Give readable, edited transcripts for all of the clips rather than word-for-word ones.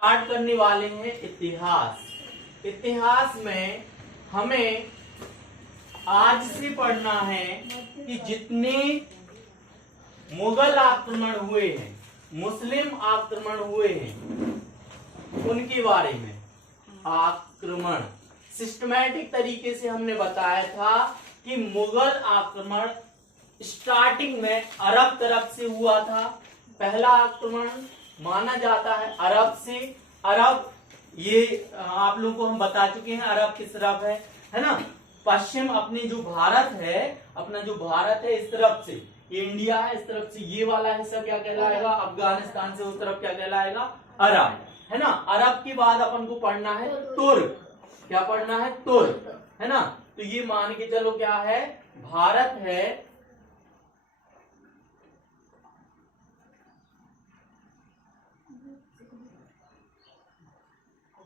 Start करने वाले हैं इतिहास। इतिहास में हमें आज से पढ़ना है कि जितने मुगल आक्रमण हुए हैं, मुस्लिम आक्रमण हुए हैं, उनके बारे में आक्रमण सिस्टमैटिक तरीके से हमने बताया था कि मुगल आक्रमण स्टार्टिंग में अरब तरफ से हुआ था। पहला आक्रमण माना जाता है अरब से। अरब ये आप लोगों को हम बता चुके हैं अरब किस तरफ है ना। पश्चिम अपनी जो भारत है, अपना जो भारत है इस तरफ से, ये इंडिया है, इस तरफ से ये वाला हिस्सा क्या कहलाएगा, अफगानिस्तान से उस तरफ क्या कहलाएगा, अरब, है ना। अरब के बाद अपन को पढ़ना है तुर्क। क्या पढ़ना है, तुर्क, है ना। तो ये मान के चलो क्या है, भारत है,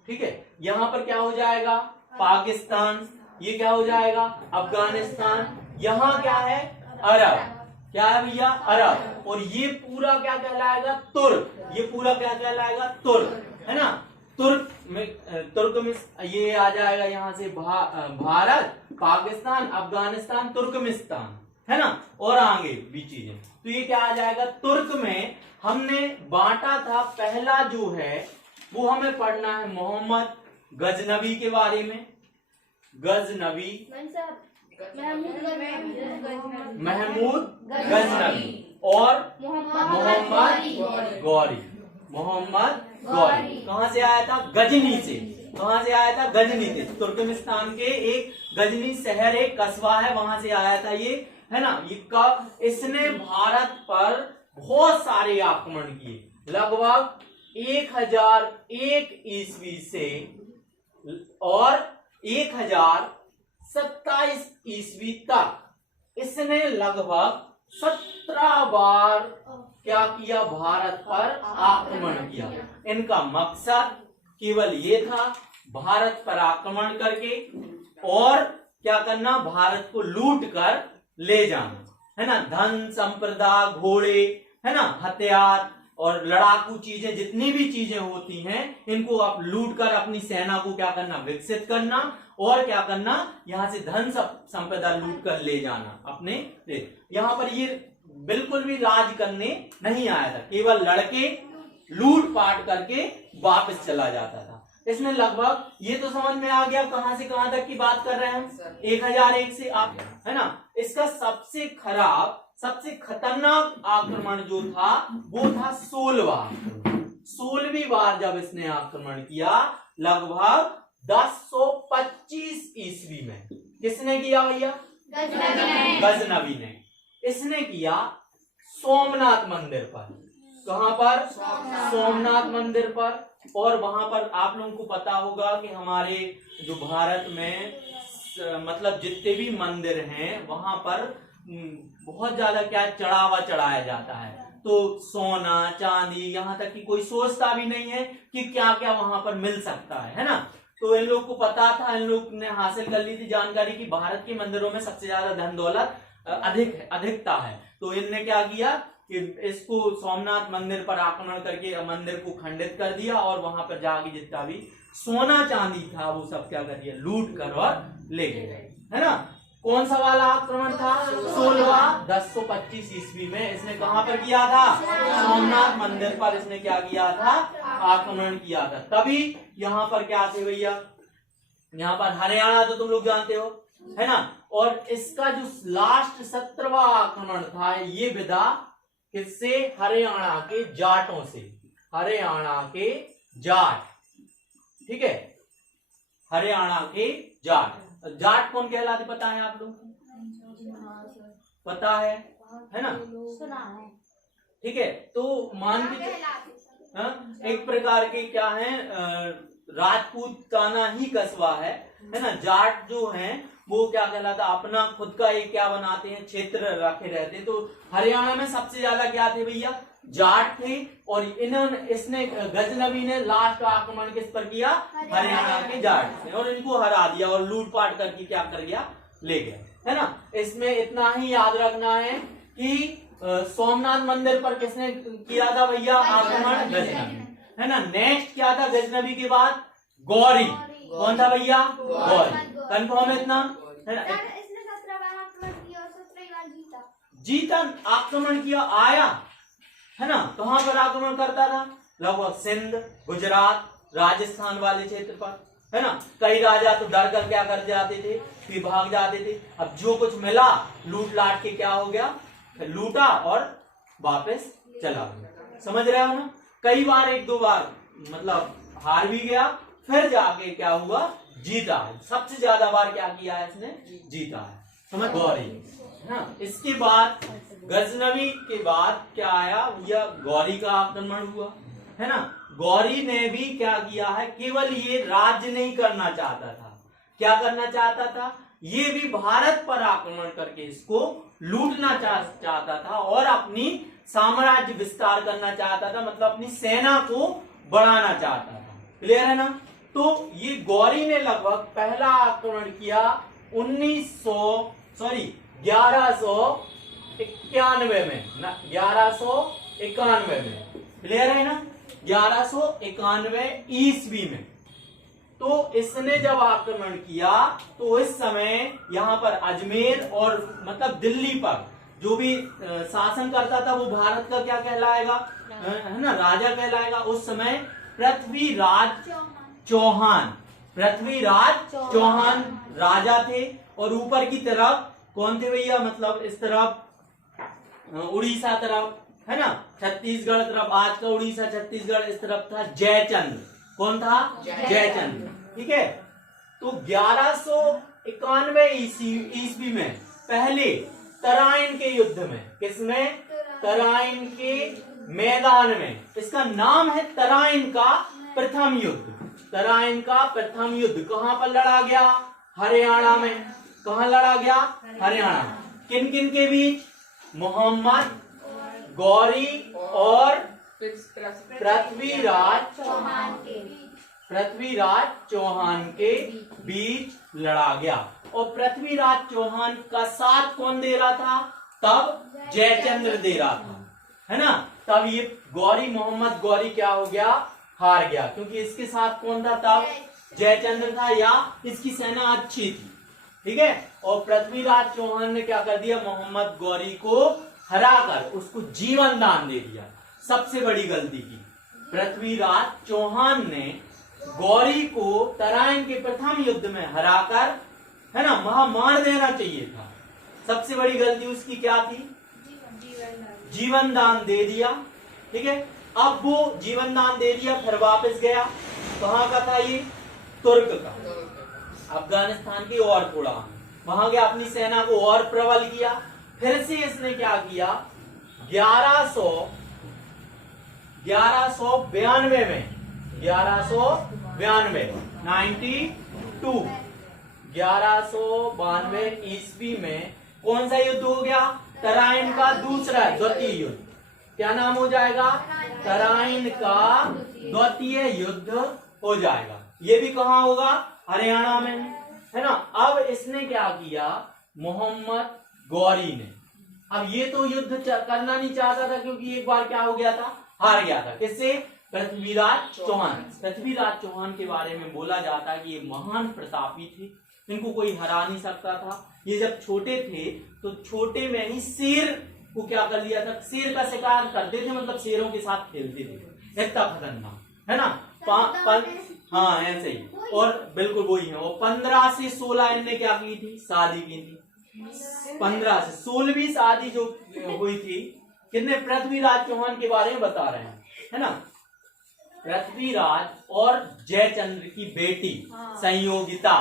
ठीक है। यहां पर क्या हो जाएगा, पाकिस्तान, ये क्या हो जाएगा, अफगानिस्तान, यहां क्या है, अरब, क्या है भैया, अरब। और ये पूरा क्या कहलाएगा, तुर्क, ये पूरा क्या कहलाएगा, तुर्क, है ना। तुर्क में ये आ जाएगा यहां से भारत, पाकिस्तान, अफगानिस्तान, तुर्कमिस्तान, है ना, और आगे भी चीजें। तो ये क्या आ जाएगा, तुर्क में हमने बांटा था। पहला जो है वो हमें पढ़ना है मोहम्मद गजनवी के बारे में। गजनवी, महमूद गजनवी और मोहम्मद गौरी। मोहम्मद गौरी कहां से आया था, गजनी से। कहां से आया था, गजनी से। तुर्कमेनिस्तान के एक गजनी शहर, एक कस्बा है, वहां से आया था ये, है ना। इसने भारत पर बहुत सारे आक्रमण किए, लगभग 1001 ईस्वी से और 1027 ईस्वी तक इसने लगभग 17 बार क्या किया, भारत पर आक्रमण किया। इनका मकसद केवल ये था, भारत पर आक्रमण करके और क्या करना, भारत को लूट कर ले जाना, है ना। धन संपदा, घोड़े, है ना, हथियार और लड़ाकू चीजें, जितनी भी चीजें होती हैं, इनको आप लूट कर अपनी सेना को क्या करना, विकसित करना, और क्या करना, यहां से धन संपदा लूट कर ले जाना अपने। यहां पर ये बिल्कुल भी राज करने नहीं आया था, केवल लड़के लूट पाट करके वापस चला जाता था। इसमें लगभग, ये तो समझ में आ गया कहां से कहां तक की बात कर रहे हैं हम, 1001 से आप, है ना। इसका सबसे खराब, सबसे खतरनाक आक्रमण जो था वो था 16वीं बार जब इसने आक्रमण किया, लगभग 1025 ईस्वी में। किसने किया भैया, गजनवी ने। इसने किया सोमनाथ मंदिर पर। कहां पर, सोमनाथ मंदिर पर। और वहां पर आप लोगों को पता होगा कि हमारे जो भारत में मतलब जितने भी मंदिर हैं वहां पर बहुत ज्यादा क्या चढ़ावा चढ़ाया जाता है। तो सोना चांदी, यहाँ तक कि कोई सोचता भी नहीं है कि क्या क्या वहां पर मिल सकता है ना। तो इन लोग को पता था, इन लोग ने हासिल कर ली थी जानकारी कि भारत के मंदिरों में सबसे ज्यादा धन दौलत अधिकता है। तो इनने क्या किया कि इसको सोमनाथ मंदिर पर आक्रमण करके मंदिर को खंडित कर दिया, और वहां पर जाके जितना भी सोना चांदी था वो सब क्या कर दिया, लूट कर और ले गए, है ना। कौन सा वाला आक्रमण था, 1025 ईस्वी में। इसने कहां पर किया था, सोमनाथ मंदिर पर इसने क्या किया था, आक्रमण किया था। तभी यहाँ पर क्या थे भैया, यहाँ पर हरियाणा तो तुम लोग जानते हो, है ना। और इसका जो लास्ट 17वां आक्रमण था, ये विदा किससे, हरियाणा के जाटों से। हरियाणा के जाट, ठीक है, हरियाणा के जाट। जाट कौन कहलाते पता है आप लोग, पता है ना, ठीक है। तो मान के एक प्रकार के क्या है, राजपूताना ही कस्बा है ना। जाट जो हैं वो क्या कहलाता, अपना खुद का एक क्या बनाते हैं, क्षेत्र रखे रहते हैं। तो हरियाणा में सबसे ज्यादा क्या थे भैया, जाट थे। और इसने गजनवी ने लास्ट आक्रमण किस पर किया, हरियाणा के जाट से, और इनको हरा दिया और लूटपाट करके क्या कर गया, ले गया, है ना। इसमें इतना ही याद रखना है कि सोमनाथ मंदिर पर किसने किया था भैया आक्रमण, गजनवी। है ना। नेक्स्ट क्या था गजनवी के बाद? गौरी। कौन था भैया? गौरी। कंफर्म है इतना, है ना। इसने 17 बार आक्रमण किया और 17 बार जीता। जीता, आक्रमण किया, आया, है ना। कहां पर आक्रमण करता था? लगभग सिंध, गुजरात, राजस्थान वाले क्षेत्र पर, है ना। कई राजा तो डर कर क्या कर जाते थे, फिर भाग जाते थे। अब जो कुछ मिला लूट लाट के क्या हो गया, लूटा और वापस चला गया। समझ रहे हो ना। कई बार, एक दो बार मतलब हार भी गया, फिर जाके क्या हुआ, जीता है। सबसे ज्यादा बार क्या किया है इसने? जीता है। समझ? गौरी, है ना। इसके बाद गजनवी के बाद क्या आया भैया? गौरी का आक्रमण हुआ, है ना। गौरी ने भी क्या किया है, केवल ये राज्य नहीं करना चाहता था। क्या करना चाहता था? ये भी भारत पर आक्रमण करके इसको लूटना चाहता था और अपनी साम्राज्य विस्तार करना चाहता था, मतलब अपनी सेना को बढ़ाना चाहता था। क्लियर है ना। तो ये गौरी ने लगभग पहला आक्रमण किया 1191 में ना, 1191 में। क्लियर है ना। 1191 ईस्वी में। तो इसने जब आक्रमण किया तो इस समय यहाँ पर अजमेर और मतलब दिल्ली पर जो भी शासन करता था वो भारत का क्या कहलाएगा, है ना, राजा कहलाएगा। उस समय पृथ्वीराज चौहान राजा थे। और ऊपर की तरफ कौन थे भैया? मतलब इस तरफ उड़ीसा तरफ, है ना, छत्तीसगढ़ तरफ, आज का उड़ीसा छत्तीसगढ़, इस तरफ था जयचंद्र। कौन था? जयचंद्र। ठीक है। तो 1191 ईस्वी में पहले तराइन के युद्ध में, किसमें? तराइन के मैदान में। इसका नाम है तराइन का प्रथम युद्ध। तराइन का प्रथम युद्ध कहां पर लड़ा गया? हरियाणा में। कहां लड़ा गया? हरियाणा। किन किन के बीच? मोहम्मद गौरी और पृथ्वीराज चौहान के बीच लड़ा गया। और पृथ्वीराज चौहान का साथ कौन दे रहा था? तब जयचंद्र दे रहा था, है ना। तब ये गौरी, मोहम्मद गौरी क्या हो गया? हार गया, क्योंकि इसके साथ कौन था तब? जयचंद्र था, या इसकी सेना अच्छी थी। ठीक है। और पृथ्वीराज चौहान ने क्या कर दिया? मोहम्मद गौरी को हराकर उसको जीवन दान दे दिया। सबसे बड़ी गलती की पृथ्वीराज चौहान ने गौरी को तराइन के प्रथम युद्ध में हराकर, है ना, वहां मार देना चाहिए था। सबसे बड़ी गलती उसकी क्या थी? जीवन दान दे दिया। ठीक है। अब वो जीवन दान दे दिया, फिर वापस गया। कहां का था ये? तुर्क का, अफगानिस्तान की और थोड़ा वहां गया, अपनी सेना को और प्रबल किया। फिर से इसने क्या किया? 1192 में, 1192 ईस्वी में कौन सा युद्ध हो गया? तराइन का दूसरा, द्वितीय युद्ध। क्या नाम हो जाएगा? तराइन का द्वितीय युद्ध हो जाएगा। ये भी कहां होगा? हरियाणा में, है ना। अब इसने क्या किया? मोहम्मद गौरी ने, अब ये तो युद्ध करना नहीं चाहता था, क्योंकि एक बार क्या हो गया था? हार गया था। किससे? पृथ्वीराज चौहान। पृथ्वीराज चौहान के बारे में बोला जाता है कि ये महान प्रतापी थे, इनको कोई हरा नहीं सकता था। ये जब छोटे थे तो छोटे में ही शेर को क्या कर लिया था? शेर का शिकार करते थे, मतलब शेरों के साथ खेलते थे। इतना खतरनाक, है ना। हाँ, ऐसे ही। और बिल्कुल वही है। और 15 से 16 इनने क्या की थी? शादी की थी। 15 से 16वीं शादी जो हुई थी, कितने? पृथ्वीराज चौहान के बारे में बता रहे हैं, है ना। पृथ्वीराज और जयचंद्र की बेटी संयोगिता।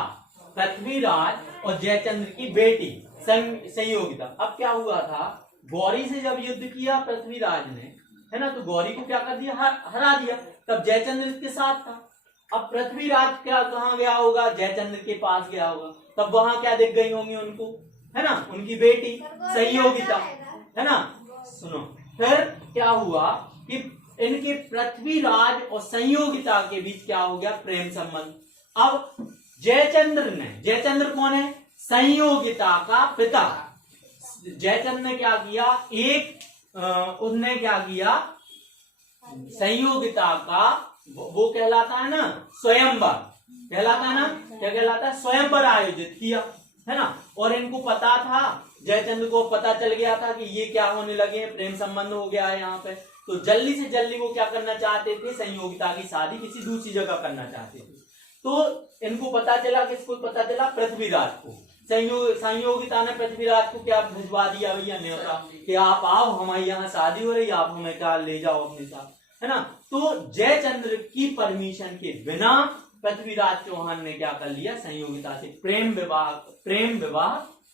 पृथ्वीराज और जयचंद्र की बेटी संयोगिता। अब क्या हुआ था? गौरी से जब युद्ध किया पृथ्वीराज ने, है ना, तो गौरी को क्या कर दिया? हरा दिया। तब जयचंद्र इसके साथ था। अब पृथ्वीराज क्या कहाँ गया होगा? जयचंद्र के पास गया होगा। तब वहां क्या दिख गई होंगी उनको? है ना, उनकी बेटी संयोगिता, है ना। सुनो, फिर क्या हुआ कि इनके पृथ्वीराज और संयोगिता के बीच क्या हो गया? प्रेम संबंध। अब जयचंद्र कौन है? संयोगिता का पिता। जयचंद्र ने क्या किया? उसने क्या किया? संयोगिता का वो कहलाता है ना स्वयंवर, कहलाता है ना, क्या कहलाता है, स्वयंवर आयोजित किया, है ना। और इनको पता था, जयचंद्र को पता चल गया था कि ये क्या होने लगे हैं, प्रेम संबंध हो गया है यहाँ पे, तो जल्दी से जल्दी वो क्या करना चाहते थे, संयोगिता की शादी किसी दूसरी जगह करना चाहते थे। तो इनको पता चला, किसको पता चला, पृथ्वीराज को। संयोगिता ने पृथ्वीराज को क्या भिजवा दिया भैया, न्योता कि आप आओ, हमारे यहाँ शादी हो रही, आप हमें क्या ले जाओ अपने साथ, है ना। तो जयचंद्र की परमिशन के बिना पृथ्वीराज चौहान ने क्या कर लिया, संयोगिता से प्रेम विवाह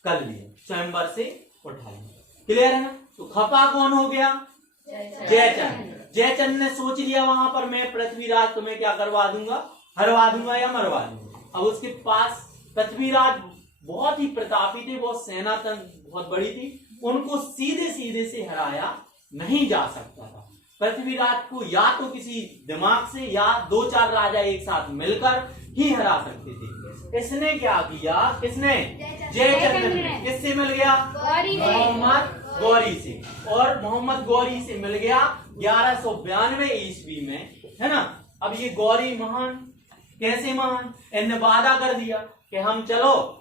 कर लिया, स्वयंवर से उठा लिया। क्लियर है ना। तो खपा कौन हो गया, जयचंद्र। जयचंद्र ने सोच लिया वहां पर मैं पृथ्वीराज तुम्हें क्या करवा दूंगा, हरवा दूंगा या मरवा दूंगा। अब उसके पास पृथ्वीराज बहुत ही प्रतापी थे, बहुत सेना बहुत बड़ी थी, उनको सीधे सीधे से हराया नहीं जा सकता था। पृथ्वीराज को या तो किसी दिमाग से या 2-4 राजा एक साथ मिलकर ही हरा सकते थे। इसने क्या किया, किसने, जयचंद्र ने। किससे मिल गया, मोहम्मद गौरी से। और मोहम्मद गौरी से मिल गया 1192 ईस्वी में, है ना। अब ये गौरी महान, कैसे महान, इन्होंने वादा कर दिया कि हम चलो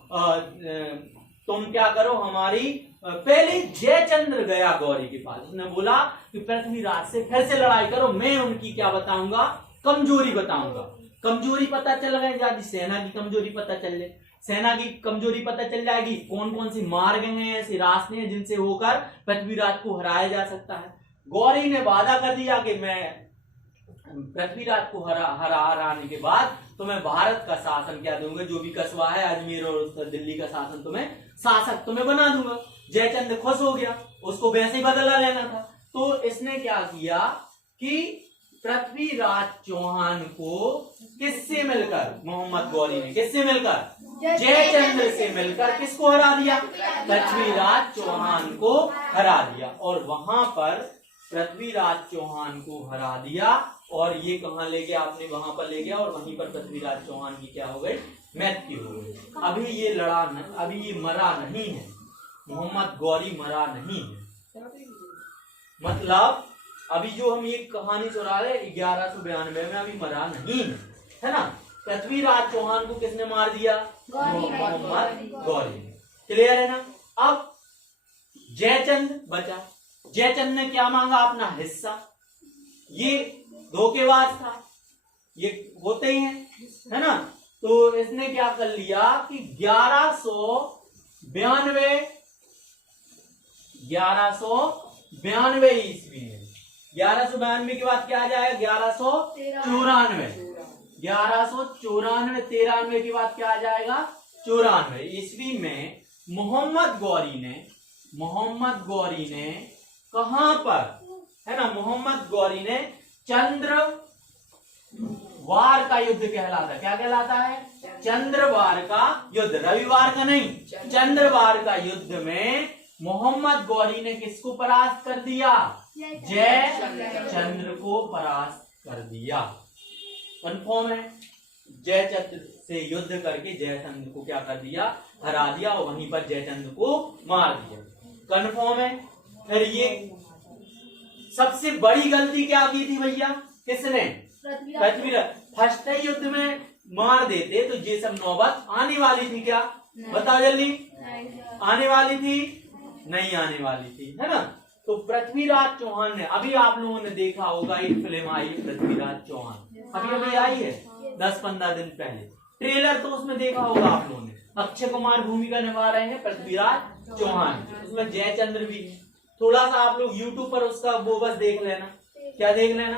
तुम क्या करो हमारी, पहले जयचंद्र गया गौरी के पास, उसने बोला कि पृथ्वीराज से फिर से लड़ाई करो, मैं उनकी क्या बताऊंगा, कमजोरी बताऊंगा। कमजोरी पता चल गई, यदि सेना की कमजोरी पता चल जाए, सेना की कमजोरी पता चल जाएगी, कौन कौन सी मार्ग हैं, ऐसे रास्ते हैं जिनसे होकर पृथ्वीराज को हराया जा सकता है। गौरी ने वादा कर दिया कि मैं पृथ्वीराज को हराने के बाद तुम्हें भारत का शासन क्या दूंगा, जो भी कस्बा है अजमेर और दिल्ली का शासन तुम्हें, शासक तुम्हें बना दूंगा। जयचंद्र खुश हो गया, उसको वैसे ही बदला लेना था। तो इसने क्या किया कि पृथ्वीराज चौहान को किससे मिलकर, मोहम्मद गौरी ने किससे मिलकर, जयचंद्र से मिलकर किसको हरा दिया, पृथ्वीराज चौहान को हरा दिया। और वहां पर पृथ्वीराज चौहान को हरा दिया और ये कहां ले गया, आपने वहां पर ले गया और वहीं पर पृथ्वीराज चौहान की क्या हो गई, मृत्यु हो गई। अभी ये लड़ा नहीं, अभी ये मरा नहीं है, मोहम्मद गौरी मरा नहीं है। मतलब अभी जो हम ये कहानी सुना रहे 1192 में, अभी मरा नहीं है ना। पृथ्वीराज चौहान को किसने मार दिया, मोहम्मद गौरी। क्लियर है ना। अब जयचंद्र बचा, जयचंद्र ने क्या मांगा, अपना हिस्सा। ये धोखेबाज था, ये होते ही है ना। तो इसने क्या कर लिया कि 1192 ईस्वी में, 1192 के बाद क्या आ जाएगा, 1194 93 के बाद क्या आ जाएगा, 94 ईस्वी में मोहम्मद गौरी ने कहां पर, है ना, मोहम्मद गौरी ने चंद्रवार का युद्ध कहलाता, क्या कहलाता है, चंद्रवार का युद्ध, रविवार का नहीं, चंद्रवार का युद्ध में मोहम्मद गौरी ने किसको परास्त कर दिया, जयचंद्र को परास्त कर दिया। कंफर्म है। जयचंद्र से युद्ध करके जयचंद्र को क्या कर दिया, हरा दिया और वहीं पर जयचंद्र को मार दिया। कंफर्म है। फिर ये सबसे बड़ी गलती क्या की थी भैया, किसने, पृथ्वीराज। फर्स्ट युद्ध में मार देते तो ये सब नौबत आने वाली थी क्या, बताओ जल्दी, आने वाली थी, नहीं आने वाली थी, है ना। तो पृथ्वीराज चौहान ने, अभी आप लोगों ने देखा होगा एक फिल्म आई पृथ्वीराज चौहान, अभी आई है 10-15 दिन पहले, ट्रेलर तो उसमें देखा होगा आप लोगों ने। अक्षय कुमार भूमिका निभा रहे हैं पृथ्वीराज चौहान, उसमें जयचंद्र भी है। थोड़ा सा आप लोग YouTube पर उसका वो बस देख लेना, क्या देख लेना,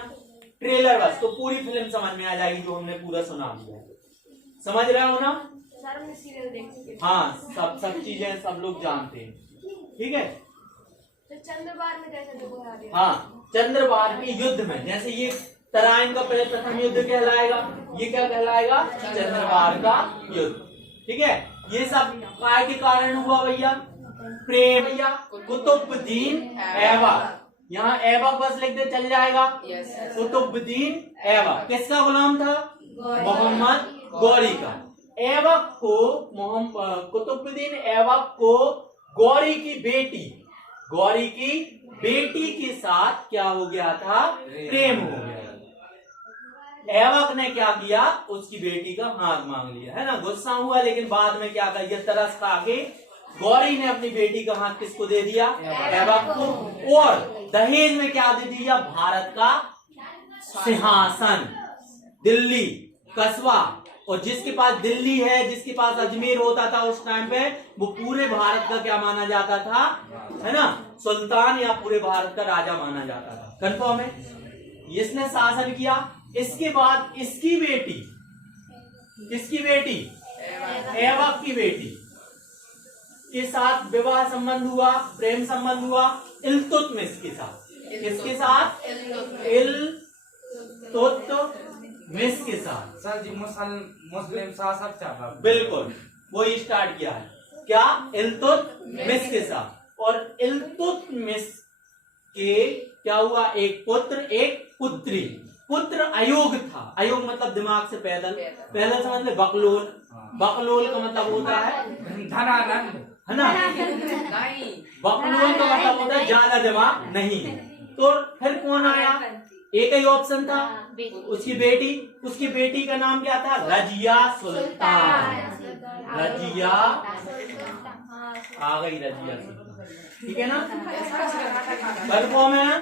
ट्रेलर बस, तो पूरी फिल्म समझ में आ जाएगी जो हमने पूरा सुना दिया। समझ रहे हो ना, हाँ, सब चीजें सब लोग जानते हैं, ठीक है। तो चंद्रवार में जैसे, हाँ, चंद्रवार के युद्ध में, जैसे ये तराइन का प्रथम युद्ध कहलाएगा, ये क्या कहलाएगा, चंद्रवार का युद्ध, ठीक है। ये सब काय के कारण हुआ भैया, प्रेम या कुतुबुद्दीन ऐबक, यहाँ ऐबक बस लिख दे चल जाएगा, कुतुबुद्दीन ऐबक किसका गुलाम था, मोहम्मद गौरी का। ऐबक को कुतुबुद्दीन ऐबक को गौरी की बेटी गौरी की बेटी के साथ क्या हो गया था, प्रेम हो गया। ऐबक ने क्या किया, उसकी बेटी का हाथ मांग लिया, है ना, गुस्सा हुआ, लेकिन बाद में क्या कर दिया, तरस खा के गौरी ने अपनी बेटी का हाथ किसको दे दिया, ऐबक को, और दहेज में क्या दे दिया, भारत का सिंहासन, दिल्ली, कस्बा। और जिसके पास दिल्ली है, जिसके पास अजमेर होता था उस टाइम पे, वो पूरे भारत का क्या माना जाता था, है ना, सुल्तान या पूरे भारत का राजा माना जाता था। कंफर्म है, इसने शासन किया। इसके बाद इसकी बेटी, किसकी बेटी, ऐबक की बेटी के साथ विवाह संबंध हुआ, प्रेम संबंध हुआ इल्तुतमिश के साथ। किसके साथ, इल्तुतमिश के साथ। सर जी मुस्लिम शासक चाहा, बिल्कुल, वो स्टार्ट किया है क्या, इल्तुतमिश के साथ। और इल्तुतमिश के क्या हुआ, एक पुत्र एक पुत्री। पुत्र अयोग था, अयोग मतलब दिमाग से पैदल, पैदल समझ ले, बकलोल, बकलोल का मतलब होता है धनानंद, है ना, बकलोल का मतलब होता है ज्यादा दिमाग नहीं। तो फिर कौन आया, एक ही ऑप्शन था, उसकी बेटी। उसकी बेटी का नाम क्या था, रजिया सुल्तान। रजिया आ गई, रजिया सुल्तान, ठीक है ना, कंफर्म है।